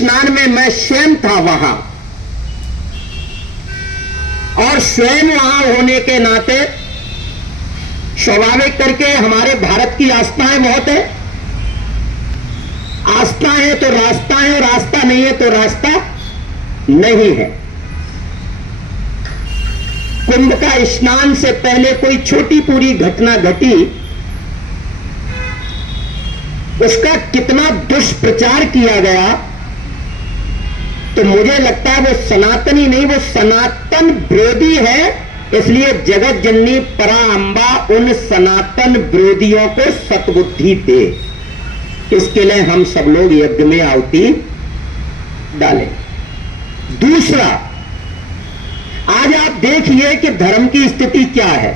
स्नान में मैं स्वयं था वहां, और स्वयं वहां होने के नाते स्वाभाविक करके हमारे भारत की आस्थाएं बहुत है। आस्था है तो रास्ता है, और रास्ता नहीं है तो रास्ता नहीं है। कुंभ का स्नान से पहले कोई छोटी पूरी घटना घटी, उसका कितना दुष्प्रचार किया गया, तो मुझे लगता है वो सनातनी नहीं, वो सनातन विरोधी है। इसलिए जगत जननी पराअंबा उन सनातन विरोधियों को सद्बुद्धि दे, इसके लिए हम सब लोग यज्ञ में आहुति डालें। दूसरा, आज आप देखिए कि धर्म की स्थिति क्या है।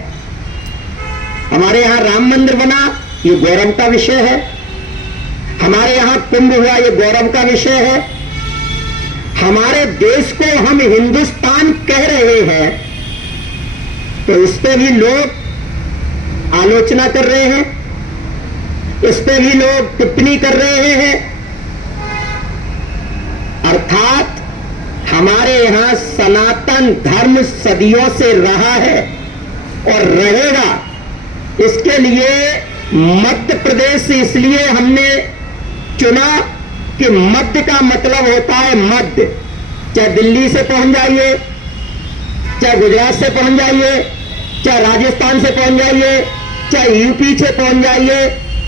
हमारे यहां राम मंदिर बना, ये गौरव का विषय है। हमारे यहां कुंभ हुआ, ये गौरव का विषय है। हमारे देश को हम हिंदुस्तान कह रहे हैं, तो इस पे भी लोग आलोचना कर रहे हैं, इस पे भी लोग टिप्पणी कर रहे हैं। अर्थात हमारे यहां सनातन धर्म सदियों से रहा है और रहेगा। इसके लिए मध्य प्रदेश इसलिए हमने चुना कि मध्य का मतलब होता है मध्य। चाहे दिल्ली से पहुंच जाइए, चाहे गुजरात से पहुंच जाइए, चाहे राजस्थान से पहुंच जाइए, चाहे यूपी से पहुंच जाइए,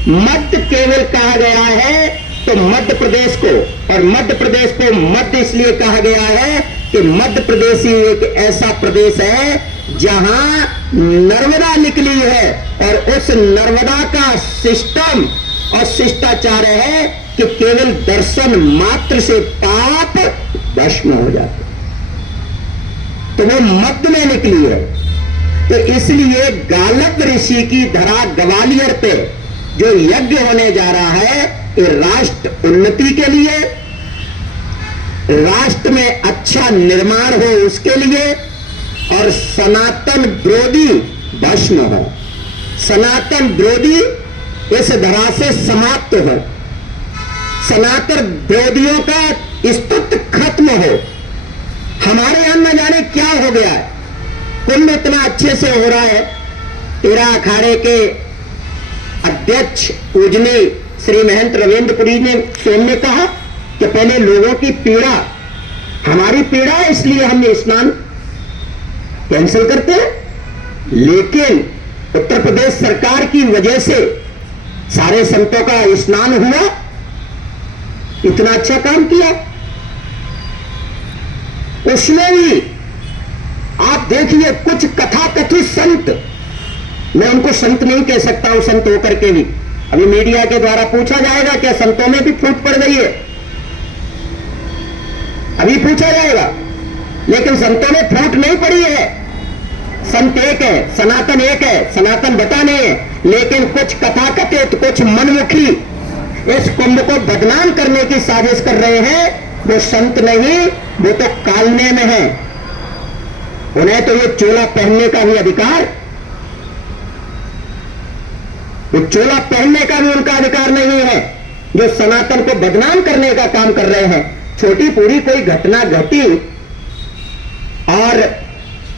मध्य केवल कहा गया है तो मध्य प्रदेश को। और मध्य प्रदेश को मध्य इसलिए कहा गया है कि मध्य प्रदेश ही एक ऐसा प्रदेश है जहां नर्मदा निकली है, और उस नर्मदा का सिस्टम और शिष्टाचार है कि केवल दर्शन मात्र से पाप भस्म हो जाते, तो वो मध्य में निकली है। तो इसलिए गालव ऋषि की धरा ग्वालियर पे जो यज्ञ होने जा रहा है, ये राष्ट्र उन्नति के लिए, राष्ट्र में अच्छा निर्माण हो उसके लिए, और सनातन विरोधी भस्म हो, सनातन विरोधी इस धरा से समाप्त हो, सनातन विरोधियों का अस्तित्व खत्म हो। हमारे यहां न जाने क्या हो गया है, कुंभ इतना अच्छे से हो रहा है। 13 अखाड़े के अध्यक्ष पूजनीय श्री महंत रविंद्रपुरी ने स्वयं ने कहा कि पहले लोगों की पीड़ा हमारी पीड़ा है, इसलिए हम स्नान कैंसिल करते हैं। लेकिन उत्तर प्रदेश सरकार की वजह से सारे संतों का स्नान हुआ, इतना अच्छा काम किया। उसमें भी आप देखिए कुछ कथाकथित संत, मैं उनको संत नहीं कह सकता हूं, संत होकर के भी अभी मीडिया के द्वारा पूछा जाएगा क्या संतों में भी फूट पड़ गई है, अभी पूछा जाएगा। लेकिन संतों में फूट नहीं पड़ी है, संत एक है, सनातन एक है, सनातन बता नहीं है। लेकिन कुछ कथाकथित, कुछ मनमुखी इस कुंभ को बदनाम करने की साजिश कर रहे हैं। वो संत नहीं, वो तो कालने में है। उन्हें तो ये चोला पहनने का भी अधिकार, वो चोला पहनने का भी उनका अधिकार नहीं है, जो सनातन को बदनाम करने का काम कर रहे हैं। छोटी पूरी कोई घटना घटी और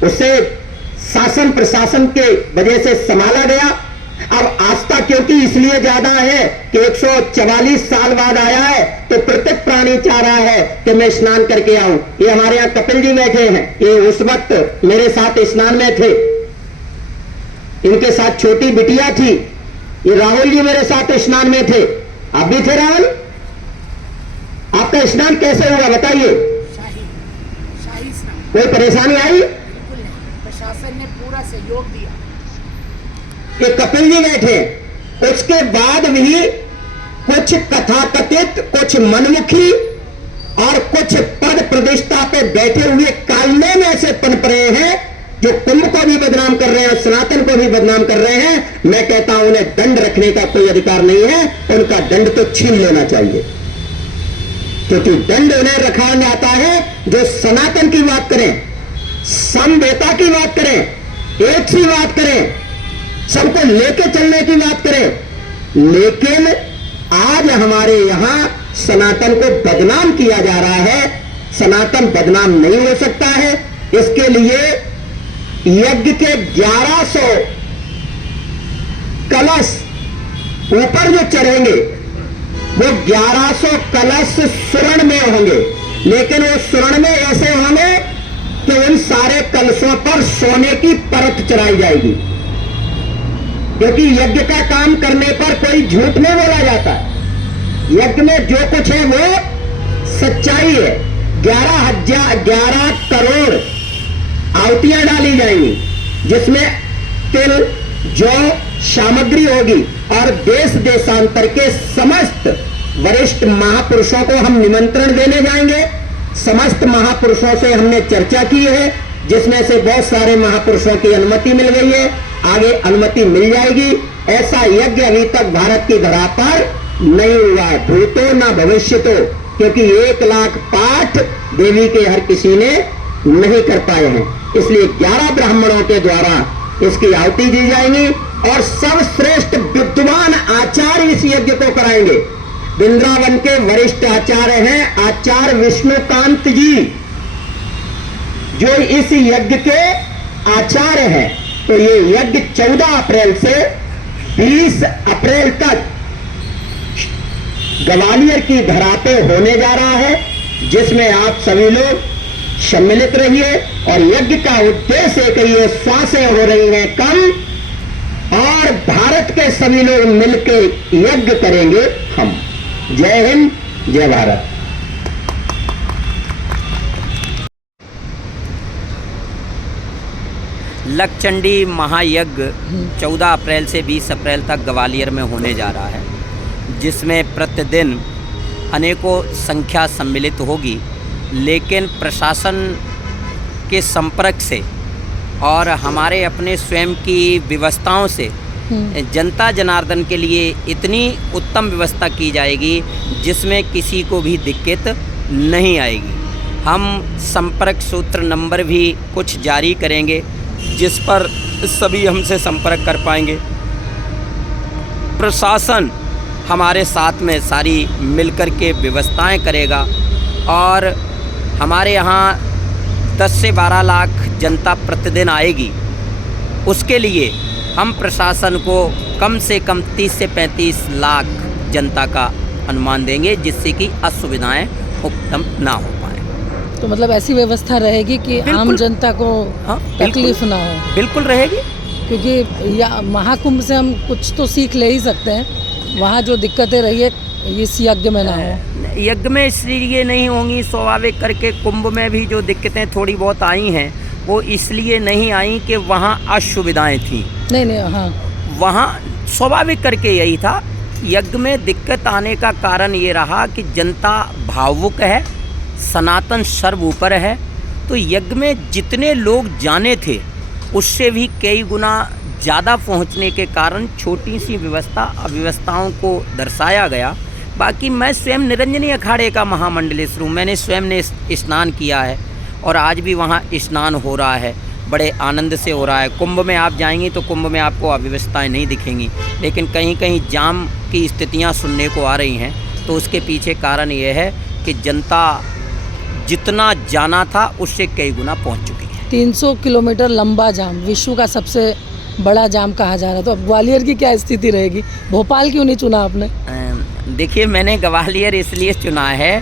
उसे शासन प्रशासन के वजह से संभाला गया। अब आस्था क्योंकि इसलिए ज्यादा है कि 144 साल बाद आया है, तो प्रत्येक प्राणी चाह रहा है कि मैं स्नान करके आऊं। ये हमारे यहाँ कपिल जी बैठे हैं, ये उस वक्त मेरे साथ स्नान में थे, इनके साथ छोटी बिटिया थी। ये राहुल जी मेरे साथ स्नान में थे, आप भी थे राहुल? आपका स्नान कैसे हुआ बताइए? शाही स्नान। कोई परेशानी आई? बिल्कुल नहीं, प्रशासन ने पूरा सहयोग दिया। ये कपिल जी बैठे, उसके बाद भी कुछ कथाकथित, कुछ मनमुखी और कुछ पद प्रतिष्ठा पे बैठे हुए कालने में ऐसे पनप रहे हैं जो कुंभ को भी बदनाम कर रहे हैं, सनातन को भी बदनाम कर रहे हैं। मैं कहता हूं उन्हें दंड रखने का कोई अधिकार नहीं है, उनका दंड तो छीन लेना चाहिए, क्योंकि दंड उन्हें रखा जाता है जो सनातन की बात करें, समवेता की बात करें, एक सी बात करें, सबको लेके चलने की बात करें। लेकिन आज हमारे यहां सनातन को बदनाम किया जा रहा है। सनातन बदनाम नहीं हो सकता है। इसके लिए यज्ञ के 1100 कलश ऊपर जो चढ़ेंगे वो 1100 कलश स्वर्ण में होंगे, लेकिन वो स्वर्ण में ऐसे होंगे कि उन सारे कलशों पर सोने की परत चढ़ाई जाएगी, क्योंकि यज्ञ का काम करने पर कोई झूठ नहीं बोला जाता। यज्ञ में जो कुछ है वो सच्चाई है। 11 करोड़ आहुतियां डाली जाएंगी, जिसमें तिल जौ सामग्री होगी, और देश देशांतर के समस्त वरिष्ठ महापुरुषों को हम निमंत्रण देने जाएंगे। समस्त महापुरुषों से हमने चर्चा की है, जिसमें से बहुत सारे महापुरुषों की अनुमति मिल गई है, आगे अनुमति मिल जाएगी। ऐसा यज्ञ अभी तक भारत की धरा पर नहीं हुआ है, भूतो न भविष्यतो, क्योंकि 1 लाख पाठ देवी के हर किसी ने नहीं कर पाए हैं। इसलिए 11 ब्राह्मणों के द्वारा इसकी आहुति दी जाएगी, और सर्वश्रेष्ठ विद्वान आचार्य इस यज्ञ को कराएंगे। वृंदावन के वरिष्ठ आचार्य हैं आचार्य विष्णुकांत जी, जो इस यज्ञ के आचार्य हैं। तो ये यज्ञ 14 अप्रैल से 20 अप्रैल तक ग्वालियर की धरा पे होने जा रहा है, जिसमें आप सभी लोग सम्मिलित रहिए। और यज्ञ का उद्देश्य एक ही है, श्वासें हो रही हैं कम, और भारत के सभी लोग मिलकर यज्ञ करेंगे हम। जय हिंद, जय भारत। लक्षचंडी महायज्ञ 14 अप्रैल से 20 अप्रैल तक ग्वालियर में होने जा रहा है, जिसमें प्रतिदिन अनेकों संख्या सम्मिलित होगी, लेकिन प्रशासन के संपर्क से और हमारे अपने स्वयं की व्यवस्थाओं से जनता जनार्दन के लिए इतनी उत्तम व्यवस्था की जाएगी जिसमें किसी को भी दिक्कत नहीं आएगी। हम संपर्क सूत्र नंबर भी कुछ जारी करेंगे, जिस पर सभी हमसे संपर्क कर पाएंगे। प्रशासन हमारे साथ में सारी मिलकर के व्यवस्थाएं करेगा, और हमारे यहाँ 10 से 12 लाख जनता प्रतिदिन आएगी। उसके लिए हम प्रशासन को कम से कम 30 से 35 लाख जनता का अनुमान देंगे, जिससे कि असुविधाएं उत्तम ना हो पाए। तो मतलब ऐसी व्यवस्था रहेगी कि आम जनता को तकलीफ ना हो। बिल्कुल रहेगी, क्योंकि या महाकुंभ से हम कुछ तो सीख ले ही सकते हैं। वहाँ जो दिक्कतें रही है इस यज्ञ में ना हो। यज्ञ में इसलिए नहीं होंगी, स्वाभाविक करके कुंभ में भी जो दिक्कतें थोड़ी बहुत आई हैं वो इसलिए नहीं आई कि वहाँ असुविधाएं थीं। नहीं, हाँ, वहाँ स्वाभाविक करके यही था। यज्ञ में दिक्कत आने का कारण ये रहा कि जनता भावुक है, सनातन सर्व ऊपर है। तो यज्ञ में जितने लोग जाने थे उससे भी कई गुना ज़्यादा पहुँचने के कारण छोटी सी अव्यवस्थाओं को दर्शाया गया। बाकी मैं स्वयं निरंजनी अखाड़े का महामंडलेश्वर हूँ, मैंने स्वयं ने स्नान किया है, और आज भी वहाँ स्नान हो रहा है, बड़े आनंद से हो रहा है। कुंभ में आप जाएंगी तो कुंभ में आपको अव्यवस्थाएं नहीं दिखेंगी, लेकिन कहीं कहीं जाम की स्थितियाँ सुनने को आ रही हैं। तो उसके पीछे कारण ये है कि जनता जितना जाना था उससे कई गुना पहुँच चुकी है। 300 किलोमीटर लंबा जाम, विश्व का सबसे बड़ा जाम कहा जा रहा है। तो अब ग्वालियर की क्या स्थिति रहेगी? भोपाल क्यों नहीं चुना आपने? देखिए, मैंने ग्वालियर इसलिए चुना है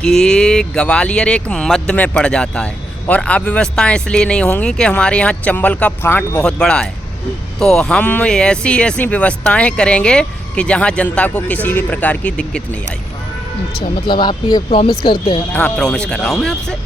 कि ग्वालियर एक मध्य में पड़ जाता है, और अव्यवस्थाएं इसलिए नहीं होंगी कि हमारे यहाँ चंबल का फांट बहुत बड़ा है। तो हम ऐसी व्यवस्थाएं करेंगे कि जहाँ जनता को किसी भी प्रकार की दिक्कत नहीं आएगी। अच्छा, मतलब आप ये प्रॉमिस करते हैं? हाँ, प्रॉमिस कर रहा हूँ मैं आपसे।